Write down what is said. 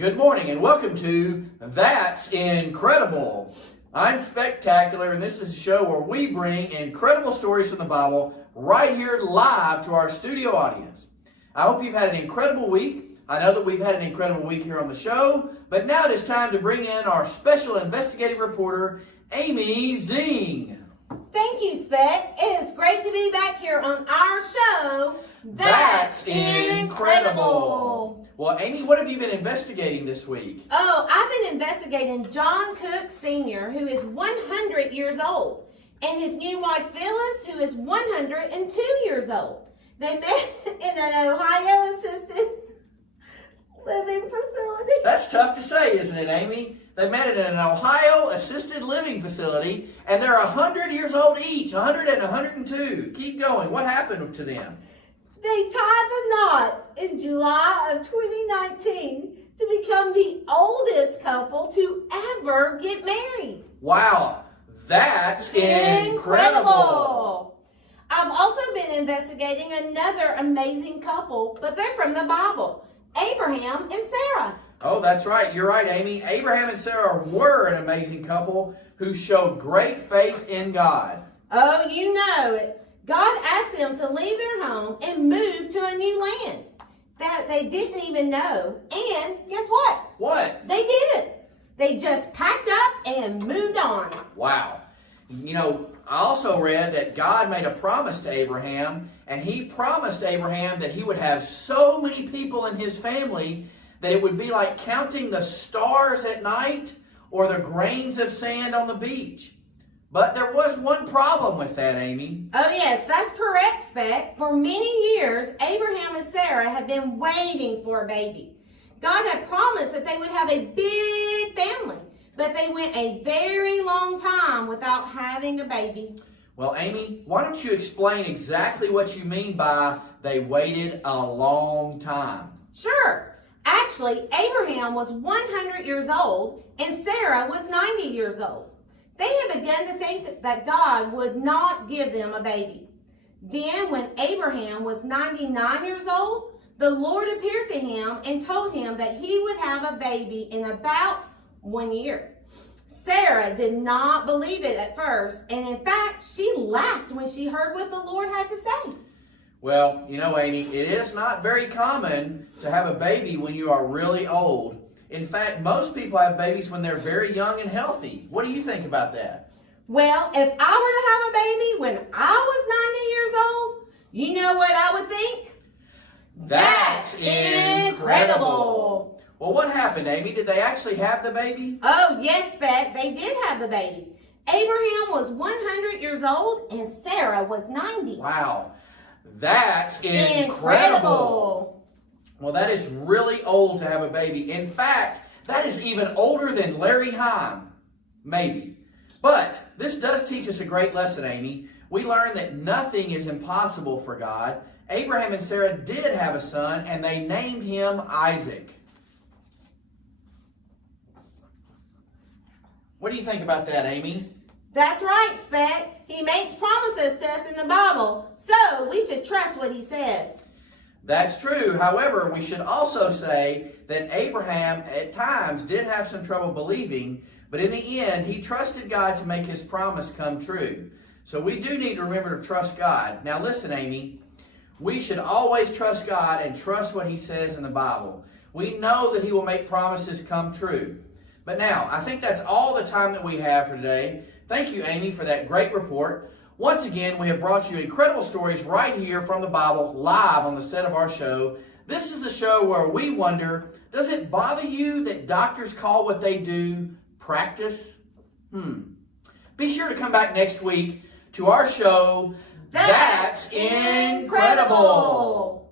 Good morning and welcome to That's Incredible. I'm Spectacular, and this is a show where we bring incredible stories from the Bible right here live to our studio audience. I hope you've had an incredible week. I know that we've had an incredible week here on the show, but now it is time to bring in our special investigative reporter, Amy Zing. Thank you, Spec. It is great to be back here on our show. That's incredible. Well, Amy, what have you been investigating this week? Oh, I've been investigating John Cook Sr., who is 100 years old, and his new wife Phyllis, who is 102 years old. They met in an Ohio assisted living facility. That's tough to say, isn't it, Amy? They met in an Ohio assisted living facility, and they're 100 years old each, 100 and 102. Keep going. What happened to them? They tied the knot in July of 2019 to become the oldest couple to ever get married. Wow, that's incredible. I've also been investigating another amazing couple, but they're from the Bible, Abraham and Sarah. Oh, that's right. You're right, Amy. Abraham and Sarah were an amazing couple who showed great faith in God. Oh, you know it. God asked them to leave their home and move to a new land that they didn't even know. And guess what? What? They did it. They just packed up and moved on. Wow. You know, I also read that God made a promise to Abraham, and he promised Abraham that he would have so many people in his family that it would be like counting the stars at night or the grains of sand on the beach. But there was one problem with that, Amy. Oh, yes, that's correct, Spec. For many years, Abraham and Sarah had been waiting for a baby. God had promised that they would have a big family, but they went a very long time without having a baby. Well, Amy, why don't you explain exactly what you mean by they waited a long time? Sure. Actually, Abraham was 100 years old and Sarah was 90 years old. They had begun to think that God would not give them a baby. Then when Abraham was 99 years old, the Lord appeared to him and told him that he would have a baby in about 1 year. Sarah did not believe it at first, and in fact, she laughed when she heard what the Lord had to say. Well, you know, Amy, it is not very common to have a baby when you are really old. In fact, most people have babies when they're very young and healthy. What do you think about that? Well, if I were to have a baby when I was 90 years old, you know what I would think? That's incredible. Well, what happened, Amy? Did they actually have the baby? Oh, yes, Spec, they did have the baby. Abraham was 100 years old and Sarah was 90. Wow, that's incredible. Well, that is really old to have a baby. In fact, that is even older than Larry Heim, maybe. But this does teach us a great lesson, Amy. We learn that nothing is impossible for God. Abraham and Sarah did have a son, and they named him Isaac. What do you think about that, Amy? That's right, Spec. He makes promises to us in the Bible, so we should trust what he says. That's true. However, we should also say that Abraham at times did have some trouble believing, but in the end, he trusted God to make his promise come true. So we do need to remember to trust God. Now listen, Amy, we should always trust God and trust what he says in the Bible. We know that he will make promises come true. But now, I think that's all the time that we have for today. Thank you, Amy, for that great report. Once again, we have brought you incredible stories right here from the Bible, live on the set of our show. This is the show where we wonder, does it bother you that doctors call what they do practice? Be sure to come back next week to our show, That's Incredible.